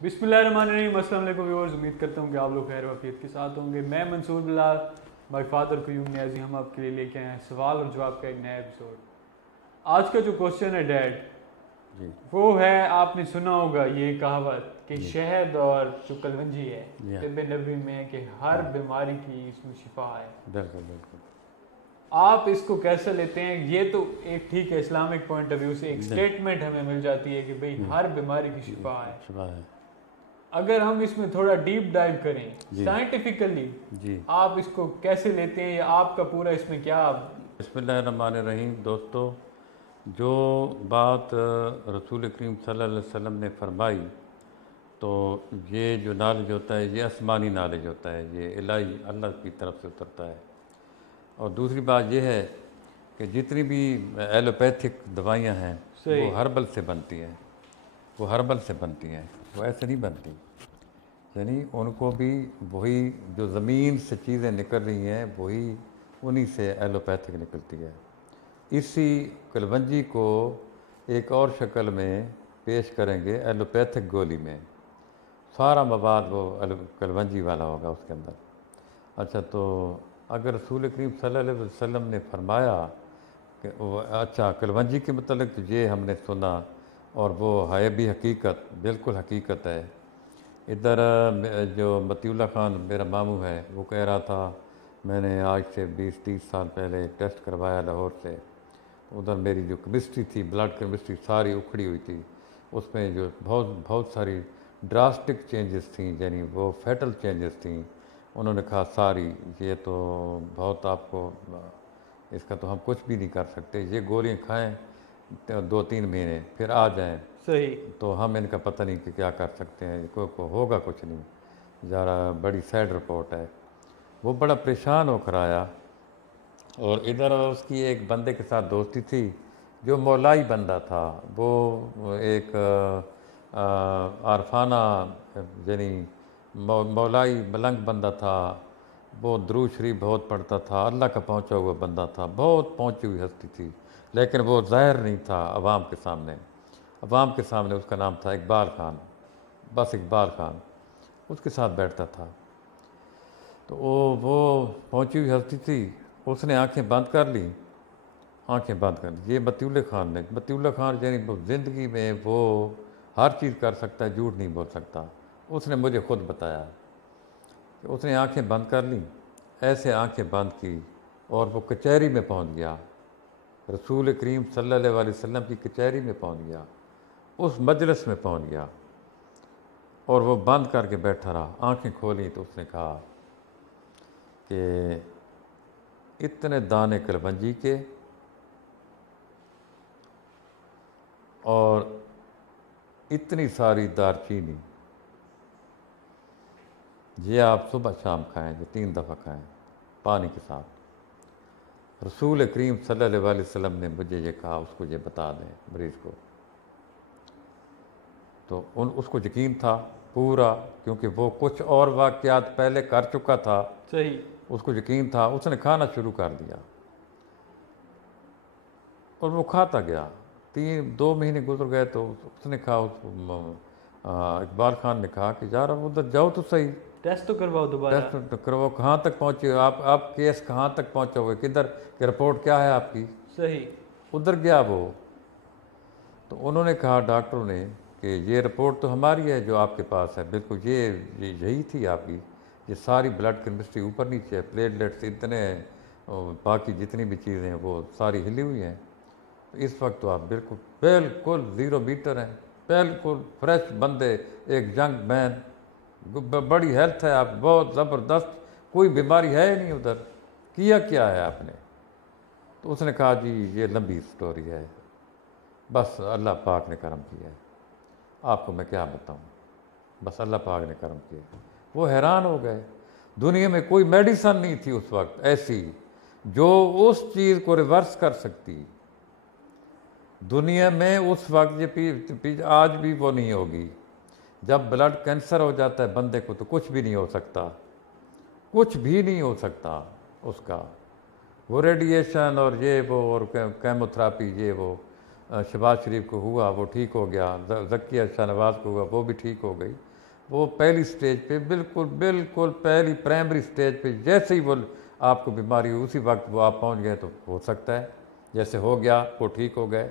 बिस्मिल्लाहिर्रहमानिर्रहीम। अस्सलाम वालेकुम व्यूअर्स, उम्मीद करता हूँ कि आप लोग खैर वफियत के साथ होंगे। मैं मंसूर बिलाल, माय फादर क्यूम नियाजी, हम आपके लिए लेके आए हैं सवाल और जवाब का एक नया एपिसोड। आज का जो क्वेश्चन है डैड, जी वो है, आपने सुना होगा ये कहावत कि जी शहद और जो कलवंजी है जी हाँ, तिब्बे नबी में कि हर बीमारी की इसमें शिफा है। बिल्कुल बिल्कुल। आप इसको कैसे लेते हैं? ये तो एक ठीक है, इस्लामिक पॉइंट ऑफ व्यू से एक जी स्टेटमेंट हमें मिल जाती है कि भाई जी हर बीमारी की शिफा है। शिफा है। अगर हम इसमें थोड़ा डीप डाइव करें जी साइंटिफिकली, जी आप इसको कैसे लेते हैं या आपका पूरा इसमें क्या? बिस्मिल्लाहिर्रहमानिर्रहीम। दोस्तों, जो बात रसूल करीम सल्लल्लाहु अलैहि वसल्लम ने फरमाई, तो ये जो नॉलेज होता है ये आसमानी नॉलेज होता है, ये इलाही अल्लाह की तरफ से उतरता है। और दूसरी बात ये है कि जितनी भी एलोपैथिक दवाइयाँ हैं सही। वो हर्बल से बनती हैं, वो हर्बल से बनती हैं, वो ऐसे नहीं बनती। यानी उनको भी वही जो ज़मीन से चीज़ें निकल रही हैं वही उन्हीं से एलोपैथिक निकलती है। इसी कलवंजी को एक और शक्ल में पेश करेंगे एलोपैथिक गोली में, सारा मवाद वो कलवंजी वाला होगा उसके अंदर। अच्छा, तो अगर रसूल करीम सल्लल्लाहु अलैहि वसल्लम ने फरमाया कि वो अच्छा कलवंजी के मतलब तो ये हमने सुना, और वो है भी हकीकत, बिल्कुल हकीकत है। इधर जो मतीउल्लाह ख़ान मेरा मामू है वो कह रहा था, मैंने आज से 20-30 साल पहले टेस्ट करवाया लाहौर से, उधर मेरी जो केमिस्ट्री थी, ब्लड केमिस्ट्री सारी उखड़ी हुई थी, उसमें जो बहुत बहुत सारी ड्रास्टिक चेंजेस थी, यानी वो फैटल चेंजेस थी। उन्होंने कहा सारी, ये तो बहुत आपको, इसका तो हम कुछ भी नहीं कर सकते, ये गोलियाँ खाएँ 2-3 महीने फिर आ जाएँ सही। तो हम इनका पता नहीं कि क्या कर सकते हैं, को होगा कुछ नहीं। ज़रा बड़ी सैड रिपोर्ट है। वो बड़ा परेशान होकर आया, और इधर उसकी एक बंदे के साथ दोस्ती थी जो मौलाई बंदा था। वो एक आरफाना, यानी मौलाई मलंग बंदा था। वो दुरूद शरीफ बहुत पढ़ता था, अल्लाह का पहुँचा हुआ बंदा था, बहुत पहुँची हुई हस्ती थी, लेकिन वो ज़ाहिर नहीं था अवाम के सामने। अवाम के सामने उसका नाम था इकबाल ख़ान, बस इकबाल ख़ान उसके साथ बैठता था। तो वो पहुँची हुई हस्ती थी, उसने आंखें बंद कर ली, आंखें बंद कर ली। ये मतीउल्लाह ख़ान ने, मतीउल्लाह ख़ान यानी वो ज़िंदगी में वो हर चीज़ कर सकता है, झूठ नहीं बोल सकता। उसने मुझे ख़ुद बताया कि उसने आंखें बंद कर ली, ऐसे आंखें बंद की और वो कचहरी में पहुंच गया, रसूल करीम सल्लल्लाहु अलैहि वसल्लम की कचहरी में पहुंच गया, उस मजलिस में पहुंच गया, और वो बंद करके बैठा रहा। आंखें खोली तो उसने कहा कि इतने दाने कलवंजी के और इतनी सारी दारचीनी, ये आप सुबह शाम खाएं, ये 3 दफ़ा खाएं पानी के साथ। रसूल करीम सल्लल्लाहु अलैहि वसल्लम ने मुझे ये कहा, उसको ये बता दें मरीज़ को। तो उसको यकीन था पूरा, क्योंकि वो कुछ और वाक़यात पहले कर चुका था। सही। उसको यकीन था, उसने खाना शुरू कर दिया और वो खाता गया। 2 महीने गुजर गए तो उसने कहा, इकबाल ख़ान ने कहा कि यार अब उधर जाओ तो सही, टेस्ट तो करवाओ दोबारा। टेस्ट करवाओ। कहाँ तक पहुँचे आप केस कहाँ तक पहुँचा हुए, किधर की रिपोर्ट क्या है आपकी? सही। उधर गया वो, तो उन्होंने कहा डॉक्टरों ने कि ये रिपोर्ट तो हमारी है जो आपके पास है, बिल्कुल ये यही थी आपकी, ये सारी ब्लड केमिस्ट्री ऊपर नीचे है, प्लेटलेट्स इतने हैं, और बाकी जितनी भी चीज़ें हैं वो सारी हिली हुई हैं। तो इस वक्त तो आप बिल्कुल बिल्कुल 0 मीटर हैं, बिल्कुल फ्रेश बंदे, एक यंग मैन, बड़ी हेल्थ है, आप बहुत ज़बरदस्त, कोई बीमारी है ही नहीं उधर, किया क्या है आपने? तो उसने कहा जी ये लंबी स्टोरी है, बस अल्लाह पाक ने करम किया है, आपको मैं क्या बताऊं, बस अल्लाह पाक ने करम किया। वो हैरान हो गए। दुनिया में कोई मेडिसन नहीं थी उस वक्त ऐसी जो उस चीज़ को रिवर्स कर सकती। दुनिया में उस वक्त ये आज भी वो नहीं होगी। जब ब्लड कैंसर हो जाता है बंदे को तो कुछ भी नहीं हो सकता, कुछ भी नहीं हो सकता उसका। वो रेडिएशन और ये वो और केमोथेरापी ये वो, शहबाज शरीफ को हुआ वो ठीक हो गया, ज़किया शाहनवाज को हुआ वो भी ठीक हो गई। वो पहली स्टेज पे बिल्कुल बिल्कुल पहली प्राइमरी स्टेज पे जैसे ही वो आपको बीमारी हुई उसी वक्त वो आप पहुंच गए तो हो सकता है जैसे हो गया वो ठीक हो गए।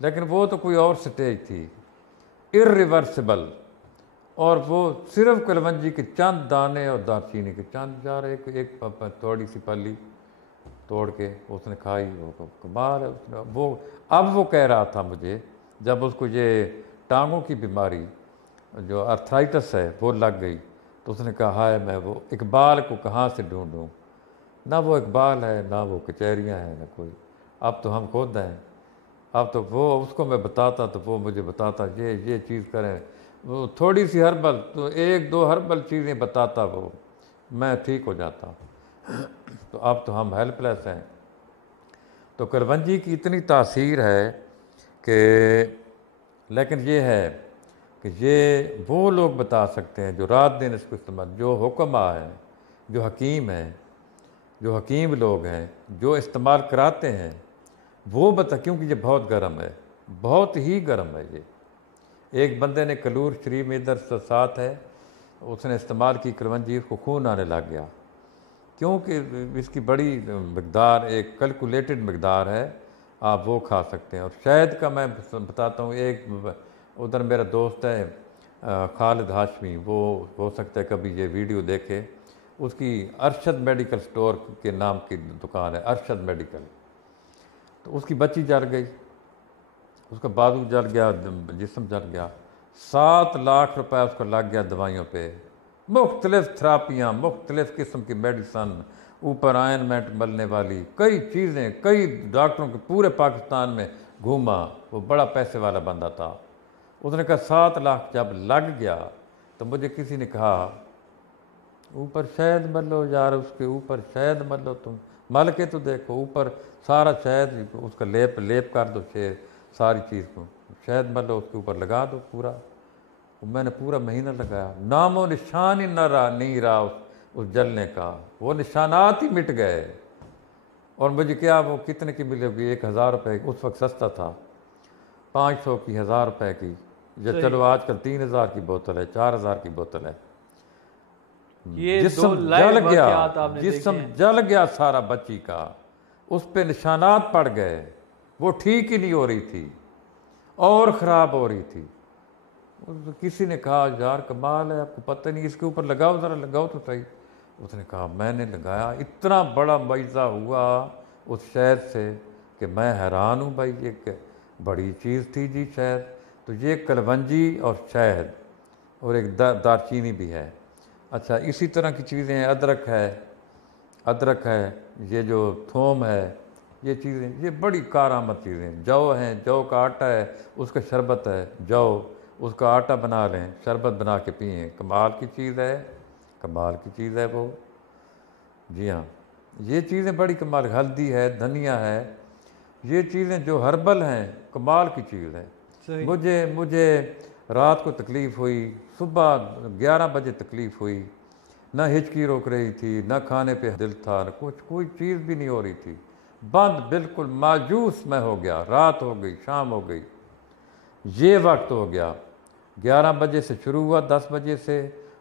लेकिन वो तो कोई और स्टेज थी, इर्रिवर्सिबल। और वो सिर्फ कलवंजी के चंद दाने और दालचीनी के चंद जार एक थोड़ी सी पल्ली तोड़ के उसने खाई, वो कमाल है। उसने वो कह रहा था मुझे जब उसको ये टांगों की बीमारी जो अर्थराइटिस है वो लग गई तो उसने कहा हाय मैं वो इकबाल को कहाँ से ढूंढूं, ना वो इकबाल है ना वो कचहरियाँ हैं ना कोई, अब तो हम खुद हैं। अब तो वो उसको मैं बताता तो वो मुझे बताता ये चीज़ करें, वो थोड़ी सी हर्बल तो 1-2 हर्बल चीज़ें बताता वो, मैं ठीक हो जाता। तो अब तो हम हेल्पलेस हैं। तो कलवंजी की इतनी तासीर है कि, लेकिन ये है कि ये वो लोग बता सकते हैं जो रात दिन इसको इस्तेमाल, जो हुक्मा हैं, जो हकीम हैं, जो हकीम लोग हैं, जो इस्तेमाल कराते हैं वो बता, क्योंकि ये बहुत गर्म है, बहुत ही गर्म है ये। एक बंदे ने कलूर शरीफ में इधर साथ है, उसने इस्तेमाल की कलवंजी, उसको खून आने लग गया क्योंकि इसकी बड़ी मकदार, एक कैलकुलेटेड मकदार है, आप वो खा सकते हैं। और शहद का मैं बताता हूँ, एक उधर मेरा दोस्त है खालिद हाशमी, वो हो सकता है कभी ये वीडियो देखे, उसकी अरशद मेडिकल स्टोर के नाम की दुकान है, अरशद मेडिकल। तो उसकी बच्ची जल गई, उसका बाजू जल गया, जिस्म जल गया, 7 लाख रुपए उसको लग गया दवाइयों पे, मुख्तलिफ थेरापियाँ, मुख्तलिफ किस्म की मेडिसन, ऊपर आयनमेंट मलने वाली कई चीज़ें, कई डॉक्टरों के पूरे पाकिस्तान में घूमा। वो बड़ा पैसे वाला बंदा था। उसने कहा 7 लाख जब लग गया तो मुझे किसी ने कहा ऊपर शहद मल लो यार, उसके ऊपर शहद मल लो, तुम मल के तो देखो, ऊपर सारा शहद उसका लेप कर दो, सारी चीज़ को शहद मल लो, उसके ऊपर लगा दो पूरा। मैंने पूरा महीना लगाया, नामो निशान ही नहीं रहा उस जलने का, वो निशानात ही मिट गए। और मुझे क्या वो कितने की मिलेगी, 1000 रुपये, उस वक्त सस्ता था, 500 की, 1000 रुपये की, या चलो आजकल 3000 की बोतल है, 4000 की बोतल है। जिस्म जल गया, जिस्म जल गया सारा बच्ची का, उस पे निशानात पड़ गए, वो ठीक ही नहीं हो रही थी और ख़राब हो रही थी। किसी ने कहा यार कमाल है, आपको पता नहीं, इसके ऊपर लगाओ, ज़रा लगाओ तो सही। उसने कहा मैंने लगाया, इतना बड़ा मज़ा हुआ उस शहद से कि मैं हैरान हूँ भाई, ये बड़ी चीज़ थी जी शहद। तो ये कलवंजी और शहद और एक दालचीनी भी है। अच्छा, इसी तरह की चीज़ें हैं, अदरक है, ये जो थोम है, ये चीज़ें, ये बड़ी कारआमद चीज़ें। जौ हैं, जौ का आटा है, उसका शरबत है, जौ उसका आटा बना लें, शरबत बना के पिएँ, कमाल की चीज़ है, कमाल की चीज़ है वो। जी हाँ, ये चीज़ें बड़ी कमाल, हल्दी है, धनिया है, ये चीज़ें जो हर्बल हैं, कमाल की चीज़ है। मुझे रात को तकलीफ़ हुई, सुबह 11 बजे तकलीफ़ हुई, ना हिचकी रोक रही थी, ना खाने पे दिल था, ना कुछ, कोई चीज़ भी नहीं हो रही थी, बंद, बिल्कुल मायूस मैं हो गया। रात हो गई, शाम हो गई, ये वक्त हो गया, 11 बजे से शुरू हुआ, 10 बजे से,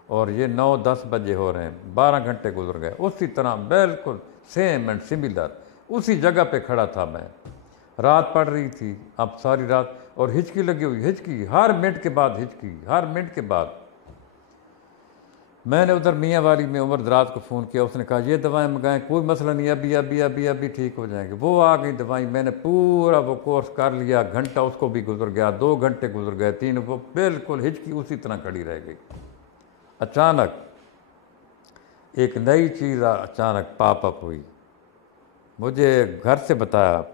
और ये 9-10 बजे हो रहे हैं, 12 घंटे गुजर गए। उसी तरह बिल्कुल सेम एंड सिमिलर उसी जगह पे खड़ा था मैं। रात पड़ रही थी, अब सारी रात, और हिचकी लगी हुई, हिचकी हर मिनट के बाद, हिचकी हर मिनट के बाद। मैंने उधर मियाँ वाली में उमर दराज को फ़ोन किया, उसने कहा ये दवाएं मंगाएं, कोई मसला नहीं, अभी अभी अभी अभी ठीक हो जाएंगे। वो आ गई दवाई, मैंने पूरा वो कोर्स कर लिया, घंटा उसको भी गुजर गया, 2 घंटे गुजर गए, 3, वो बिल्कुल हिचकी उसी तरह खड़ी रह गई। अचानक एक नई चीज़ अचानक पॉप अप हुई, मुझे घर से बताया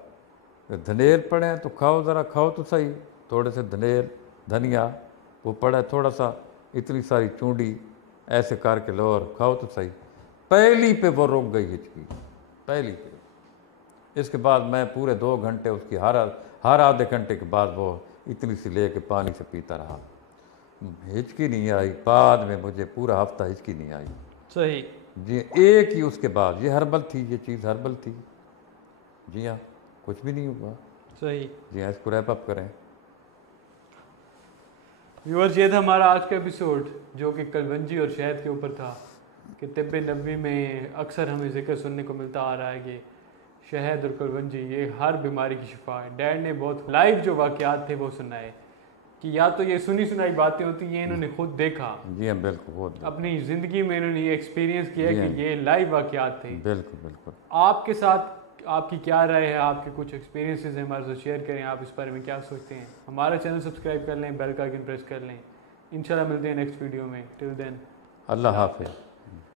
धनियल पड़े हैं तो खाओ, ज़रा खाओ तो सही, थोड़े से धनियल, धनिया वो पड़ा है थोड़ा सा, इतनी सारी चूंडी, ऐसे करके लो और खाओ तो सही। पहली पे वो रुक गई हिचकी, पहली पे। इसके बाद मैं पूरे 2 घंटे उसकी हर आधे घंटे के बाद वो इतनी सी ले के पानी से पीता रहा, हिचकी नहीं आई। बाद में मुझे पूरा हफ्ता हिचकी नहीं आई। सही जी, एक ही उसके बाद, ये हर्बल थी, ये चीज़ हर्बल थी। जी हाँ, कुछ भी नहीं हुआ। صحیح. جی ہاں، اس کو ریپ اپ کریں. ویورز یہ تھا ہمارا آج کا ایپیسوڈ جو کہ کلونجی اور شہد کے اوپر تھا کہ طب نبوی میں اکثر ہمیں ذکر سننے کو ملتا آ رہا ہے کہ شہد اور کلونجی یہ ہر بیماری کی شفا ہے. ڈیڈ نے بہت لائیو جو واقعات تھے وہ سنائے کہ یا تو یہ سنی سنائی باتیں ہوتی ہیں، انہوں نے خود دیکھا. جی ہاں بالکل، خود اپنی زندگی میں انہوں نے یہ ایکسپیرینس کیا کہ یہ لائیو واقعات تھے. بالکل بالکل. آپ کے ساتھ آپ کی کیا رائے ہے؟ آپ کے کچھ ایکسپیرینسز ہیں ہمارے ساتھ شیئر کریں. آپ اس بارے میں کیا سوچتے ہیں؟ ہمارا چینل سبسکرائب کر لیں، بیل کا آئکن پریس کر لیں. انشاءاللہ ملتے ہیں نیکسٹ ویڈیو میں. ٹل دین اللہ حافظ.